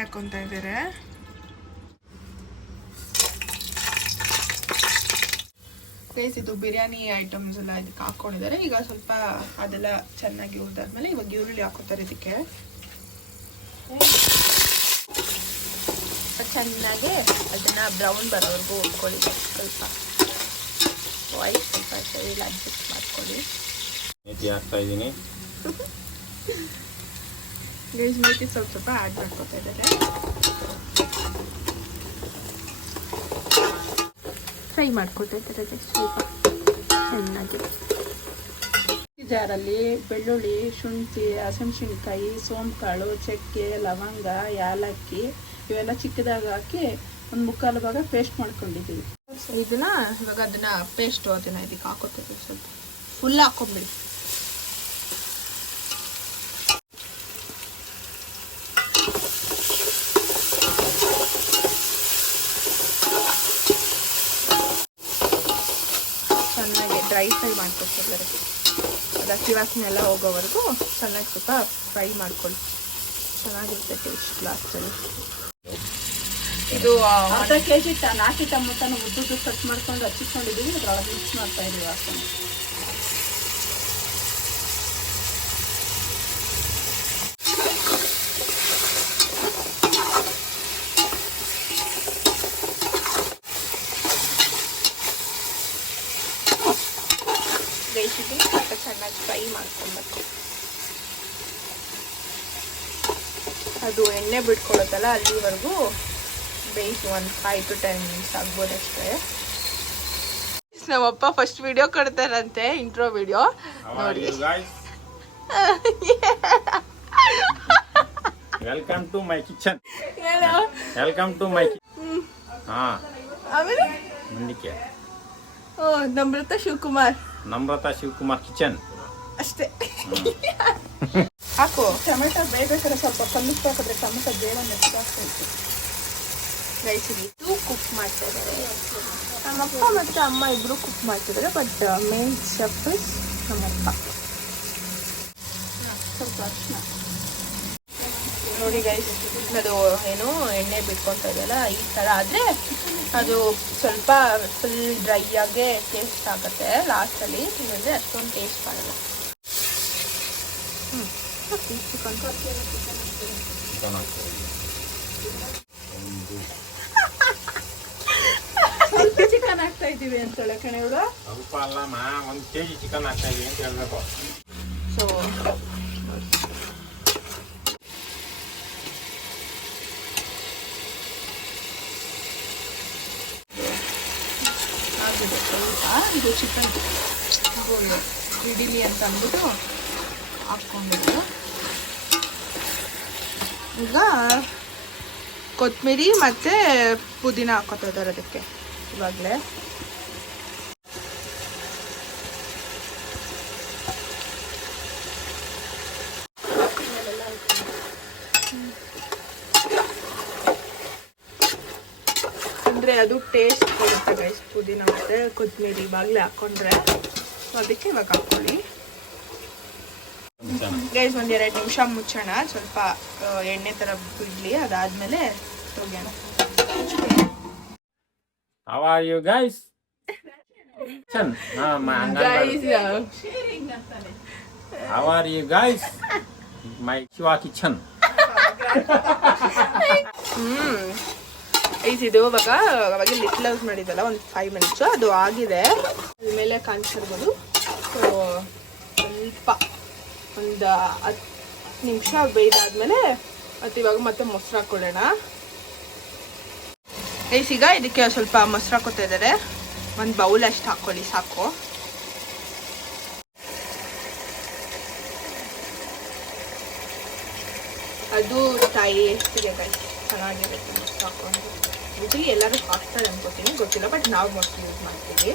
ಹಾಕೊತಾ ಇದ್ದಾರೆ. ಗೈಸ್ ಇದು ಬಿರಿಯಾನಿ ಐಟಮ್ಸ್ ಎಲ್ಲ ಇದಕ್ಕೆ ಹಾಕೊಂಡಿದ್ದಾರೆ. ಈಗ ಸ್ವಲ್ಪ ಅದೆಲ್ಲ ಚೆನ್ನಾಗಿ ಹುರಿದಾದ್ಮೇಲೆ ಇವಾಗ ಈರುಳ್ಳಿ ಹಾಕೋತಾರೆ. ಇದಕ್ಕೆ ಚೆನ್ನಾಗಿ ಅದನ್ನ ಬ್ರೌನ್ ಬರೋವರೆಗೂ ಹುರ್ಕೊಳ್ಳಿ. ಸ್ವಲ್ಪ ವಾಯ್ಸ್ ಸ್ವಲ್ಪ ಸರಿ ಅಡ್ಜಸ್ಟ್ ಮಾಡ್ಕೊಳ್ಳಿ. ಹಾಕ್ತಾ ಇದ್ದೀನಿ ಗೈಸ್ ಮೇಥಿ ಸ್ವಲ್ಪ ಆ್ಯಡ್ ಮಾಡ್ಕೊತಾ ಇದ್ದಾರೆ. ಫ್ರೈ ಮಾಡ್ಕೊತಾ ಇದ್ದಾರೆ ಸ್ವಲ್ಪ ಚೆನ್ನಾಗಿ. ಜಾರಲ್ಲಿ ಬೆಳ್ಳುಳ್ಳಿ, ಶುಂಠಿ, ಹಸಿಮೆಣಸಿನ್ಕಾಯಿ, ಸೋಂಪುಕಾಳು, ಚಕ್ಕೆ, ಲವಂಗ, ಯಾಲಕ್ಕಿ ಇವೆಲ್ಲ ಚಿಕ್ಕದಾಗಿ ಹಾಕಿ ಒಂದು 3/4 ಭಾಗ ಪೇಸ್ಟ್ ಮಾಡ್ಕೊಂಡಿದ್ದೀವಿ. ಇದನ್ನ ಇವಾಗ ಅದನ್ನ ಪೇಸ್ಟು ಅದನ್ನ ಇದಕ್ಕೆ ಹಾಕೋತೀವಿ. ಸ್ವಲ್ಪ ಫುಲ್ ಹಾಕೊಂಬಿಡಿ. ಚೆನ್ನಾಗಿ ಡ್ರೈ ಫ್ರೈ ಮಾಡ್ಕೊಳ್ತಿದ್ದಾರೆ. ಅದು ಹಸಿ ವಾಸನೆ ಎಲ್ಲ ಹೋಗೋವರೆಗೂ ಚೆನ್ನಾಗಿ ಸ್ವಲ್ಪ ಫ್ರೈ ಮಾಡ್ಕೊಳ್ಳಿ. ಚೆನ್ನಾಗಿರುತ್ತೆ ಟೇಸ್ಟ್ ಲಾಸ್ಟಲ್ಲಿ. ಇದು ಅರ್ಧ ಕೆಜಿ 4 ಟೊಮೊಟೊನ ಉದ್ದುದ್ದು ಕಟ್ ಮಾಡ್ಕೊಂಡು ಹಚ್ಚಿಕೊಂಡಿದ್ದೀವಿ. ಅದ್ರೊಳಗೆ ಮಿಕ್ಸ್ ಮಾಡ್ತಾ ಇದೀವಿ. ವಾಸನೆ ಬೇಯಿಸಿದ್ದು ಸ್ವಲ್ಪ ಚೆನ್ನಾಗಿ ಫ್ರೈ ಮಾಡ್ಕೊಬೇಕು. ಅದು ಎಣ್ಣೆ ಬಿಟ್ಕೊಳ್ಳುತ್ತಲ್ಲ ಅಲ್ಲಿವರೆಗೂ ಬೇಯಿಸಿ ಒಂದು 5 to 10 minutes ಆಗ್ಬೋದು ಅಷ್ಟೇ. ನಮ್ಮಪ್ಪ ಫಸ್ಟ್ ವಿಡಿಯೋ ಕೊಡ್ತಾರಂತೆ, ಇಂಟ್ರೋ ವಿಡಿಯೋ ನೋಡಿ. Welcome to my kitchen. Welcome to my kitchen. ಆಮೇಲೆ ಮುಂದಕ್ಕೆ ನಮ್ರತಾ ಶಿವಕುಮಾರ್. ನಮ್ರತಾ ಶಿವಕುಮಾರ್ ಕಿಚನ್ ಅಷ್ಟೇ. ಹಾಕು. ಟೊಮೆಟೊ ಬೇಯ್ಬೇಕಾದ್ರೆ ಸ್ವಲ್ಪ ಕಲಿಸ್ಬೇಕಾದ್ರೆ ಟೊಮೆಟೊ ಬೇಡ ಮೆಚ್ಚಾಗ್ತೈತೆ. ಇದು ಕುಕ್ ಮಾಡ್ತಾ ಇದ್ದಾರೆ. ನಮ್ಮಪ್ಪ ಮತ್ತು ಅಮ್ಮ ಇಬ್ಬರು ಕುಕ್ ಮಾಡ್ತಿದ್ದಾರೆ. ಬಟ್ ಮೇನ್ ಶೆಫ್ ನಮ್ಮಪ್ಪ. ಸ್ವಲ್ಪ ಅರ್ಶಿನ ನೋಡಿ ಗೈಸ್, ಅದು ಏನು ಎಣ್ಣೆ ಬಿಟ್ಕೊತಾ ಇದೆಯಲ್ಲ, ಈ ಥರ ಆದರೆ ಅದು ಸ್ವಲ್ಪ ಫುಲ್ ಡ್ರೈ ಆಗೇ ಟೇಸ್ಟ್ ಆಗುತ್ತೆ ಲಾಸ್ಟಲ್ಲಿ. ಇಲ್ಲಂದರೆ ಅಷ್ಟೊಂದು ಟೇಸ್ಟ್ ಬರಲ್ಲ. ಸ್ವಲ್ಪ ಚಿಕನ್ ಹಾಕ್ತಾ ಇದ್ದೀವಿ ಅಂತ ಹೇಳ ಕಣೆ ಇವಳು. ಸ್ವಲ್ಪ ಅಲ್ಲಮ್ಮ, 1 kg ಚಿಕನ್ ಹಾಕ್ತಾ ಇದೀವಿ ಅಂತ ಹೇಳ್ಬೇಕು. ಸೊ ಆಗಿದೆ ಸ್ವಲ್ಪ. ಇದು ಚಿಕನ್ ಇಡಿಲಿ ಅಂತ ಅಂದ್ಬಿಟ್ಟು ಹಾಕ್ಕೊಂಡಿದ್ದು. ಈಗ ಕೊತ್ತಂಬರಿ ಮತ್ತು ಪುದೀನ ಹಾಕೋತಾ ಇದ್ದಾರೆ ಅದಕ್ಕೆ ಇವಾಗಲೇ. ಅಂದರೆ ಅದು ಟೇಸ್ಟ್ ಕೊಡುತ್ತೆ ಗೈಸ್, ಪುದೀನ ಮತ್ತು ಕೊತ್ತಂಬರಿ ಇವಾಗಲೇ ಹಾಕ್ಕೊಂಡ್ರೆ. ಅದಕ್ಕೆ ಇವಾಗ ಹಾಕ್ಕೊಳ್ಳಿ ಗೈಸ್. 1-2 ನಿಮಿಷ ಮುಚ್ಚೋಣ, ಸ್ವಲ್ಪ ಎಣ್ಣೆ ಥರ ಬಿಡಲಿ. ಅದಾದಮೇಲೆ ತೊಗೋಣ. How are you guys? How are you guys? My Shiva kitchen. ಇದು ಅವಾಗ ಲಿಟ್ಲ್ ಹೌಸ್ ಮಾಡಿದ್ದಲ್ಲ, ಒಂದು 5 minutes ಅದು ಆಗಿದೆ. ಅದ್ಮೇಲೆ ಕಾಣಿಸಿರ್ಬೋದು. ಸೊ ಸ್ವಲ್ಪ ಒಂದು 10 ನಿಮಿಷ ಬೇಯ್ದಾದ್ಮೇಲೆ ಮತ್ತು ಇವಾಗ ಮತ್ತೆ ಮೊಸರು ಹಾಕ್ಕೊಳ್ಳೋಣ. ಈಗ ಇದಕ್ಕೆ ಸ್ವಲ್ಪ ಮೊಸರು ಹಾಕೋತಾ ಇದ್ದಾರೆ. 1 ಬೌಲ್ ಅಷ್ಟು ಹಾಕ್ಕೊಳ್ಳಿ ಸಾಕು. ಅದು ಟೇಸ್ಟಿಗೆ ಚೆನ್ನಾಗಿರುತ್ತೆ ಮೊಸರು ಹಾಕೊಂಡು. ಯೂಶಲಿ ಎಲ್ಲರೂ ಹಾಕ್ತಾರೆ ಅನ್ಕೋತೀನಿ, ಗೊತ್ತಿಲ್ಲ. ಬಟ್ ನಾವು ಮೊಸರು ಯೂಸ್ ಮಾಡ್ತೀವಿ.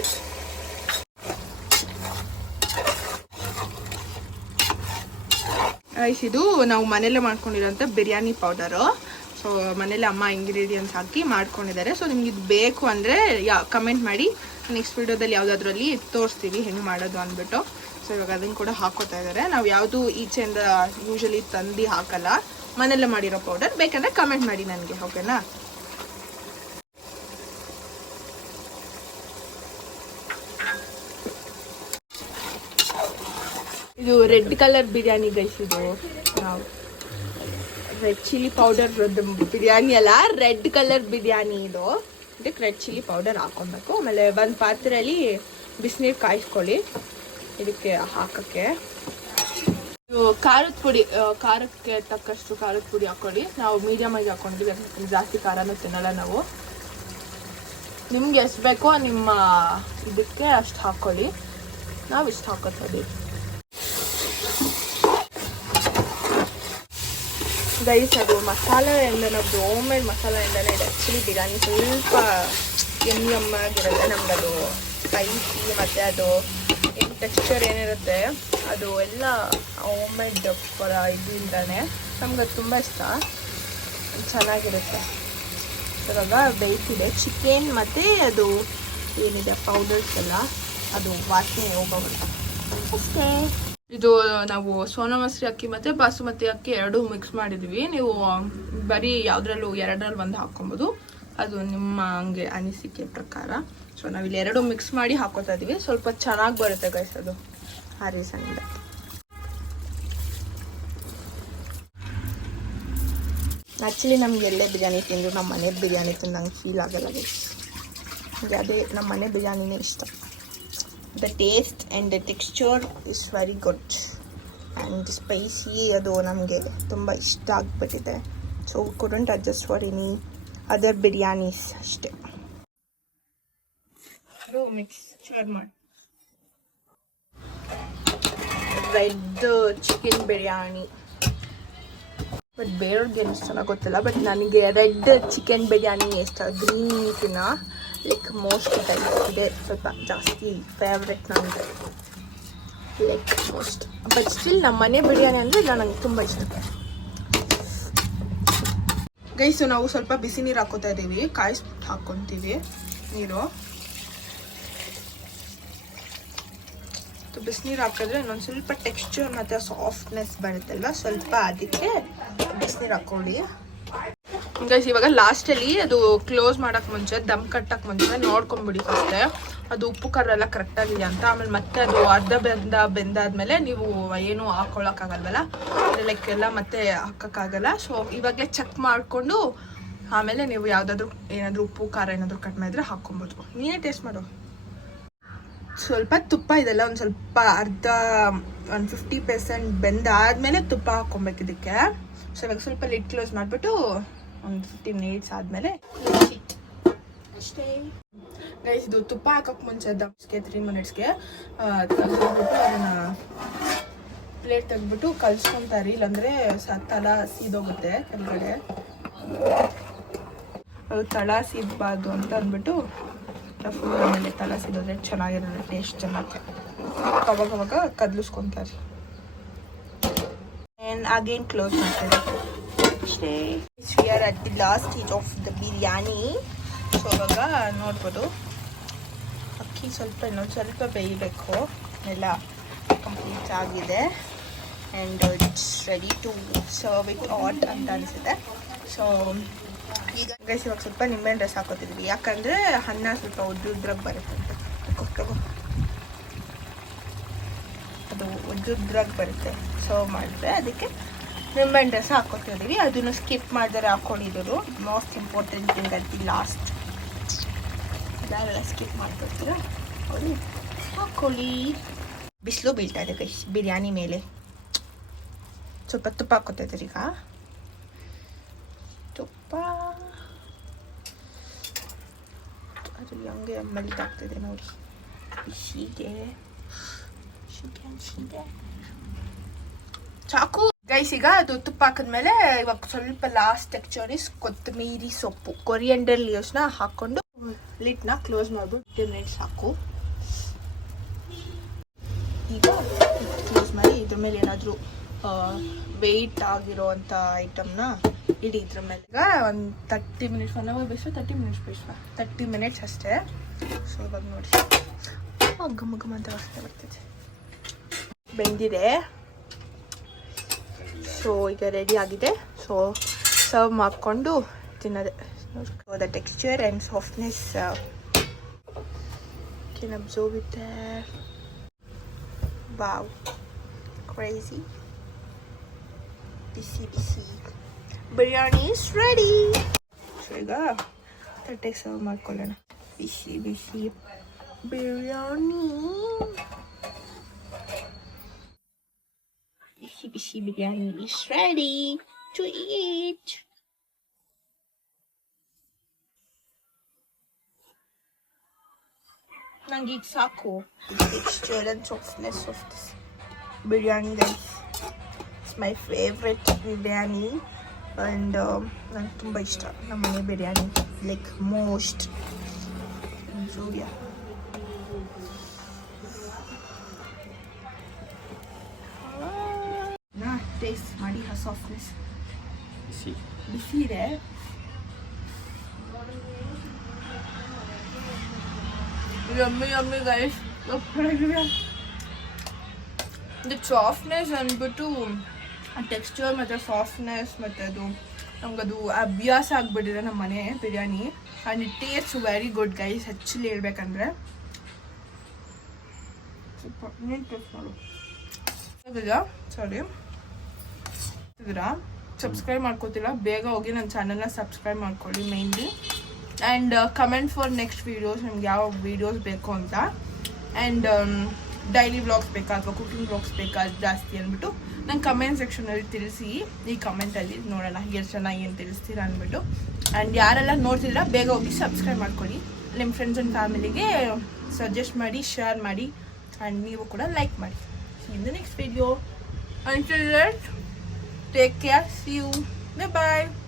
ಇದು ನಾವು ಮನೇಲೆ ಮಾಡ್ಕೊಂಡಿರೋಂಥ ಬಿರಿಯಾನಿ ಪೌಡರು. ಸೊ ಮನೇಲಿ ಅಮ್ಮ ಇಂಗ್ರೀಡಿಯೆಂಟ್ಸ್ ಹಾಕಿ ಮಾಡ್ಕೊಂಡಿದ್ದಾರೆ. ಸೊ ನಿಮ್ಗೆ ಇದು ಬೇಕು ಅಂದರೆ ಕಮೆಂಟ್ ಮಾಡಿ, ನೆಕ್ಸ್ಟ್ ವಿಡಿಯೋದಲ್ಲಿ ಯಾವುದಾದ್ರಲ್ಲಿ ತೋರಿಸ್ತೀವಿ ಹೆಂಗೆ ಮಾಡೋದು ಅಂದ್ಬಿಟ್ಟು. ಸೊ ಇವಾಗ ಅದನ್ನು ಕೂಡ ಹಾಕೋತಾ ಇದ್ದಾರೆ. ನಾವು ಯಾವುದು ಈಚೆಯಿಂದ ಯೂಶಲಿ ತಂದು ಹಾಕಲ್ಲ. ಮನೆಯಲ್ಲೇ ಮಾಡಿರೋ ಪೌಡರ್. ಬೇಕಂದ್ರೆ ಕಮೆಂಟ್ ಮಾಡಿ ನನಗೆ, ಓಕೆನಾ? ಇದು ರೆಡ್ ಕಲರ್ ಬಿರಿಯಾನಿ ಗೈಸ್. ಇದು ನಾವು ರೆಡ್ ಚಿಲ್ಲಿ ಪೌಡರ್ ಬಿರಿಯಾನಿ ಅಲ್ಲ, ರೆಡ್ ಕಲರ್ ಬಿರಿಯಾನಿ. ಇದು ಇದಕ್ಕೆ ರೆಡ್ ಚಿಲ್ಲಿ ಪೌಡರ್ ಹಾಕೊಬೇಕು. ಆಮೇಲೆ ಒಂದು ಪಾತ್ರೆಯಲ್ಲಿ ಬಿಸಿನೀರು ಕಾಯಿಸ್ಕೊಳ್ಳಿ ಇದಕ್ಕೆ ಹಾಕೋಕ್ಕೆ. ಇದು ಖಾರದ ಪುಡಿ, ಖಾರಕ್ಕೆ ತಕ್ಕಷ್ಟು ಖಾರದ ಪುಡಿ ಹಾಕ್ಕೊಳ್ಳಿ. ನಾವು ಮೀಡಿಯಮ್ ಆಗಿ ಹಾಕೊಂಡಿದ್ವಿ, ಜಾಸ್ತಿ ಖಾರನೂ ತಿನ್ನಲ್ಲ ನಾವು. ನಿಮ್ಗೆ ಎಷ್ಟು ಬೇಕೋ ನಿಮ್ಮ ಇದಕ್ಕೆ ಅಷ್ಟು ಹಾಕ್ಕೊಳ್ಳಿ. ನಾವು ಇಷ್ಟು ಹಾಕೋತೀವಿ ಗೈಸ್. ಅದು ಮಸಾಲೆ ಇಂದ, ನಮ್ಮದು ಹೋಮ್ ಮೇಡ್ ಮಸಾಲೆ ಇಂದಲೇ ಇದೆ ಆ್ಯಕ್ಚುಲಿ ಬಿರಿಯಾನಿ ಸ್ವಲ್ಪ ಯಮ್ಮಿರುತ್ತೆ. ನಮ್ಗೆ ಅದು ಸ್ಪೈಸಿ ಮತ್ತು ಅದು ಏನು ಟೆಕ್ಸ್ಚರ್ ಏನಿರುತ್ತೆ ಅದು ಎಲ್ಲ ಹೋಮ್ ಮೇಡ್ ಪರ ಇದರಿಂದಾನೆ ನಮ್ಗೆ ಅದು ತುಂಬ ಇಷ್ಟ, ಚೆನ್ನಾಗಿರುತ್ತೆ. ಇವಾಗ ಬೇಯ್ತಿದೆ ಚಿಕನ್ ಮತ್ತು ಅದು ಏನಿದೆ ಪೌಡರ್ಸ್ ಎಲ್ಲ, ಅದು ವಾಸನೆ ಹೋಗೋವಂತ ಅಷ್ಟೇ. ಇದು ನಾವು ಸೋನಾ ಮಸೂರಿ ಅಕ್ಕಿ ಮತ್ತು ಬಾಸುಮತಿ ಅಕ್ಕಿ ಎರಡೂ ಮಿಕ್ಸ್ ಮಾಡಿದ್ವಿ. ನೀವು ಬರೀ ಯಾವುದ್ರಲ್ಲೂ ಎರಡರಲ್ಲಿ ಒಂದು ಹಾಕ್ಕೊಬೋದು, ಅದು ನಿಮ್ಮ ಹಂಗೆ ಅನಿಸಿಕೆ ಪ್ರಕಾರ. ಸೊ ನಾವಿಲ್ಲಿ ಎರಡೂ ಮಿಕ್ಸ್ ಮಾಡಿ ಹಾಕೋತಾ ಇದೀವಿ. ಸ್ವಲ್ಪ ಚೆನ್ನಾಗಿ ಬರುತ್ತೆ ಗೈಸ್ ಅದು, ಆ ರೀಸನಿಂದ. ಆ್ಯಕ್ಚುಲಿ ನಮ್ಗೆ ಎಲ್ಲೇ ಬಿರಿಯಾನಿ ತಿಂದು ನಮ್ಮ ಮನೆ ಬಿರಿಯಾನಿ ತಿಂದಂಗೆ ಫೀಲ್ ಆಗಲ್ಲ ಗೈಸ್. ನಮಗೆ ಅದೇ ನಮ್ಮ ಮನೆ ಬಿರಿಯಾನಿನೇ ಇಷ್ಟ. The taste and the texture is very good and spicy. ಅದು ನಮಗೆ ತುಂಬ ಇಷ್ಟ ಆಗಿಬಿಟ್ಟಿದೆ. So couldn't adjust for any other biryanis ಅಷ್ಟೇ. ಮಿಕ್ಸ್ಚರ್ ಮಾಡಿ ರೆಡ್ ಚಿಕನ್ ಬಿರಿಯಾನಿ. ಬಟ್ ಬೇರೆಯವ್ರಿಗೆ ಏನು ಇಷ್ಟ ಗೊತ್ತಿಲ್ಲ, ಬಟ್ ನನಗೆ ರೆಡ್ ಚಿಕನ್ ಬಿರಿಯಾನಿ ಇಷ್ಟ. ಗ್ರೀನ್ಕಿನ ಲೈಕ್ ಮೋಸ್ಟ್ ಟೈಪ್ ಇದೆ, ಸ್ವಲ್ಪ ಜಾಸ್ತಿ ಫೇವ್ರೆಟ್ ನನಗೆ ಲೈಕ್ ಮೋಸ್ಟ್. ಬಟ್ ಸ್ಟಿಲ್ ನಮ್ಮ ಮನೆ ಬಿರಿಯಾನಿ ಅಂದರೆ ಇಲ್ಲ, ನನಗೆ ತುಂಬ ಇಷ್ಟ ಗೈಸು. ನಾವು ಸ್ವಲ್ಪ ಬಿಸಿ ನೀರು ಹಾಕೋತಾ ಇದ್ದೀವಿ, ಕಾಯಿಸ್ಬಿಟ್ಟು ಹಾಕ್ಕೊತೀವಿ ನೀರು. ಬಿಸಿನೀರು ಹಾಕಿದ್ರೆ ಇನ್ನೊಂದು ಸ್ವಲ್ಪ ಟೆಕ್ಸ್ಚರ್ ಮತ್ತು ಸಾಫ್ಟ್ನೆಸ್ ಬರುತ್ತಲ್ವ, ಸ್ವಲ್ಪ ಅದಕ್ಕೆ ಬಿಸಿನೀರು ಹಾಕ್ಕೊಳ್ಳಿ ಗೈಸ್. ಇವಾಗ ಲಾಸ್ಟಲ್ಲಿ ಅದು ಕ್ಲೋಸ್ ಮಾಡೋಕ್ಕೆ ಮುಂಚೆ, ದಮ್ ಕಟ್ಟಕ್ಕೆ ಮುಂಚೆ ನೋಡ್ಕೊಂಬಿಡಿ ಫಸ್ಟೇ ಅದು ಉಪ್ಪು ಖಾರ ಎಲ್ಲ ಕರೆಕ್ಟಾಗಿದೆಯಾ ಅಂತ. ಆಮೇಲೆ ಮತ್ತೆ ಅದು ಅರ್ಧ ಬೆಂದಾದ್ಮೇಲೆ ನೀವು ಏನು ಹಾಕ್ಕೊಳ್ಳೋಕ್ಕಾಗಲ್ವಲ್ಲ, ಲೈಕ್ ಎಲ್ಲ ಮತ್ತೆ ಹಾಕೋಕ್ಕಾಗಲ್ಲ. ಸೊ ಇವಾಗಲೇ ಚೆಕ್ ಮಾಡಿಕೊಂಡು ಆಮೇಲೆ ನೀವು ಯಾವುದಾದ್ರೂ ಏನಾದರೂ ಉಪ್ಪು ಖಾರ ಏನಾದರೂ ಕಡಿಮೆ ಇದ್ರೆ ಹಾಕ್ಕೊಬೋದು. ನೀನೇ ಟೇಸ್ಟ್ ಮಾಡು. ಸ್ವಲ್ಪ ತುಪ್ಪ ಇದೆಲ್ಲ ಒಂದು ಸ್ವಲ್ಪ ಅರ್ಧ 50% ಬೆಂದಾದ್ಮೇಲೆ ತುಪ್ಪ ಹಾಕ್ಕೊಬೇಕು ಇದಕ್ಕೆ. ಸೊ ಇವಾಗ ಸ್ವಲ್ಪ ಲಿಡ್ ಕ್ಲೋಸ್ ಮಾಡಿಬಿಟ್ಟು ಒಂದು 15 ಮಿನಿಟ್ಸ್ ಆದಮೇಲೆ ಅಷ್ಟೇ ಗೈಸ್. ಇದು ತುಪ್ಪ ಹಾಕೋಕ್ಕೆ ಮುಂಚೆ ದಮ್ಸ್ಗೆ 3 ಮಿನಿಟ್ಸ್ಗೆ ತೆಗೆದ್ಬಿಟ್ಟು ಅದನ್ನು ಪ್ಲೇಟ್ ತೆಗೆದ್ಬಿಟ್ಟು ಕಲಿಸ್ಕೊತಾರೆ, ಇಲ್ಲಾಂದರೆ ತಳ ಸೀದೋಗುತ್ತೆ ಕೆಳಗಡೆ. ಅದು ತಳ ಸೀದಬಾರ್ದು ಅಂತ ಅಂದ್ಬಿಟ್ಟು ಫುಲ್ ಆಮೇಲೆ ತಳ ಸೀದೋದ್ರೆ ಚೆನ್ನಾಗಿರೋದು, ಟೇಸ್ಟ್ ಚೆನ್ನಾಗಿ. ಅವಾಗ ಕದ್ಲಿಸ್ಕೊತಾರೆ. ಆ್ಯಂಡ್ ಅಗೇನ್ ಕ್ಲೋಸ್ ಮಾಡ್ತಾರೆ ಅಷ್ಟೇ. We are at the last stage of the biryani. So ಇವಾಗ ನೋಡ್ಬೋದು ಅಕ್ಕಿ ಸ್ವಲ್ಪ ಇನ್ನೊಂದು ಸ್ವಲ್ಪ ಬೇಯಬೇಕು, ಎಲ್ಲ ಕಂಪ್ಲೀಟ್ ಆಗಿದೆ. And it's ready to serve it hot ಅಂತ ಅನಿಸುತ್ತೆ. ಸೊ ಈಗ ಗೈಸ್ ಇವಾಗ ಸ್ವಲ್ಪ ನಿಂಬೆಹಣ್ಣು ರಸ ಹಾಕೋತಿದ್ವಿ, ಯಾಕಂದರೆ ಅನ್ನ ಸ್ವಲ್ಪ ಉದ್ದುದ್ರಾಗ ಬರುತ್ತೆ ಅಂತ. ತಗೋ ಅದು ಉದ್ದುದ್ರಾಗ ಬರುತ್ತೆ ಸರ್ವ್ ಮಾಡಿದ್ರೆ, ಅದಕ್ಕೆ ನಿಂಬೆಹಣ್ಣು ರಸ ಹಾಕೋತಿದ್ದೀವಿ. ಅದನ್ನು ಸ್ಕಿಪ್ ಮಾಡಿದರೆ ಹಾಕ್ಕೊಂಡಿದ್ದು most important thing at the last. ಯಾರೆಲ್ಲ ಸ್ಕಿಪ್ ಮಾಡ್ಕೊಡ್ತೀರ ಅವರು ಹಾಕ್ಕೊಳ್ಳಿ. ಬಿಸಿಲು ಬೀಳ್ತಾ ಇದೆ ಗೈಸ್ ಬಿರಿಯಾನಿ ಮೇಲೆ. ಸ್ವಲ್ಪ ತುಪ್ಪ ಹಾಕೋತಿದ್ದೀರಿ ಈಗ. ತುಪ್ಪ ಅದು ಹಂಗೆ ಮೆಲ್ಟ್ ಆಗ್ತಿದೆ ನೋಡಿ, ಬಿಸಿಗೆ ಚಾಕು ಗೈಸ್. ಈಗ ಅದು ತುಪ್ಪ ಹಾಕಿದ್ಮೇಲೆ ಇವಾಗ ಸ್ವಲ್ಪ ಲಾಸ್ಟ್ ಟೆಕ್ಸ್ಚರ್ ಇಸ್ ಕೊತ್ತಂಬರಿ ಸೊಪ್ಪು, ಕೊರಿಯಂಡರ್ ಲೀವ್ಸ್ನ ಹಾಕ್ಕೊಂಡು ಲಿಡ್ನ ಕ್ಲೋಸ್ ಮಾಡ್ಬಿಟ್ಟು 10 ಮಿನಿಟ್ಸ್ ಸಾಕು. ಈಗ ಕ್ಲೋಸ್ ಮಾಡಿ ಇದ್ರ ಮೇಲೆ ಏನಾದರೂ ವೆಯ್ಟ್ ಆಗಿರೋ ಅಂಥ ಐಟಮ್ನ ಇಡಿ ಇದ್ರ ಮೇಲೆ. ಈಗ ಒಂದು 30 ಮಿನಿಟ್ಸ್, 1 ಅವರ್ ಬೇಯಿಸೋ 30 ಮಿನಿಟ್ಸ್ ಬೇಯಿಸುವ, 30 ಮಿನಿಟ್ಸ್ ಅಷ್ಟೇ. ಸೊ ಇವಾಗ ನೋಡಿ ಘಮ ಘಮ ಅಂತ ವಾಸನೆ ಬರ್ತಿದೆ, ಬೆಂದಿದೆ. ಸೊ ಈಗ ರೆಡಿ ಆಗಿದೆ. ಸೊ ಸರ್ವ್ ಮಾಡಿಕೊಂಡು ತಿನ್ನೋದೆ. So the texture and softness can absorb it there. Wow, crazy. Busy. Biryani is ready. So ಈಗ ತಟ್ಟೆಗೆ ಸರ್ವ್ ಮಾಡ್ಕೊಳ್ಳೋಣ. ಬಿಸಿ biryani. Bishi biryani is ready to eat. ನಂಗೆ ಈಗ ಸಾಕು texture and softness of this biryani guys. It's my favourite biryani and ನಂಗೆ ತುಂಬ ಇಷ್ಟ ನಮ್ಮ ಮನೆ ಬಿರಿಯಾನಿ, ಲೈಕ್ ಮೋಸ್ಟ್ ಜೂರಿಯಾ. ಟೇಸ್ಟ್ ಮಾಡಿ ಆ ಸಾಫ್ಟ್ನೆಸ್. ಬಿಸಿ ಇದೆ. Yummy guys. ದ ಸಾಫ್ಟ್ನೆಸ್ ಅಂದ್ಬಿಟ್ಟು ಟೆಕ್ಸ್ಚರ್ ಮತ್ತು ಸಾಫ್ಟ್ನೆಸ್ ಮತ್ತು ಅದು ನಮಗದು ಅಭ್ಯಾಸ ಆಗಿಬಿಟ್ಟಿದೆ ನಮ್ಮ ಮನೆ biryani. And it taste very good guys. Actually ಹೇಳ್ಬೇಕಂದ್ರೆ ನೀನು ಟೇಸ್ಟ್ ಮಾಡು. ಸಾರಿ ಸಬ್ಸ್ಕ್ರೈಬ್ ಮಾಡ್ಕೋತಿಲ್ಲ, ಬೇಗ ಹೋಗಿ ನನ್ನ ಚಾನಲ್ನ ಸಬ್ಸ್ಕ್ರೈಬ್ ಮಾಡ್ಕೊಳ್ಳಿ mainly. And comment for next videos, ನಿಮ್ಗೆ ಯಾವ ವೀಡಿಯೋಸ್ ಬೇಕು ಅಂತ. ಆ್ಯಂಡ್ ಡೈಲಿ ವ್ಲಾಗ್ಸ್ ಬೇಕಾ ಅಥವಾ ಕುಕಿಂಗ್ ವ್ಲಾಗ್ಸ್ ಬೇಕಾ ಜಾಸ್ತಿ ಅಂದ್ಬಿಟ್ಟು ನಂಗೆ ಕಮೆಂಟ್ ಸೆಕ್ಷನಲ್ಲಿ ತಿಳಿಸಿ. ಈ ಕಮೆಂಟಲ್ಲಿ ನೋಡೋಣ ಎಷ್ಟು ಚೆನ್ನಾಗಿ ಏನು ತಿಳಿಸ್ತೀರಾ ಅಂದ್ಬಿಟ್ಟು. ಆ್ಯಂಡ್ ಯಾರೆಲ್ಲ ನೋಡ್ತಿದ್ದೀರಾ ಬೇಗ ಹೋಗಿ ಸಬ್ಸ್ಕ್ರೈಬ್ ಮಾಡ್ಕೊಳ್ಳಿ. ನಿಮ್ಮ ಫ್ರೆಂಡ್ಸ್ ಆ್ಯಂಡ್ ಫ್ಯಾಮಿಲಿಗೆ ಸಜೆಸ್ಟ್ ಮಾಡಿ, ಶೇರ್ ಮಾಡಿ, ಆ್ಯಂಡ್ ನೀವು ಕೂಡ ಲೈಕ್ ಮಾಡಿ. In the next video. Until then, take care. See you. Bye bye.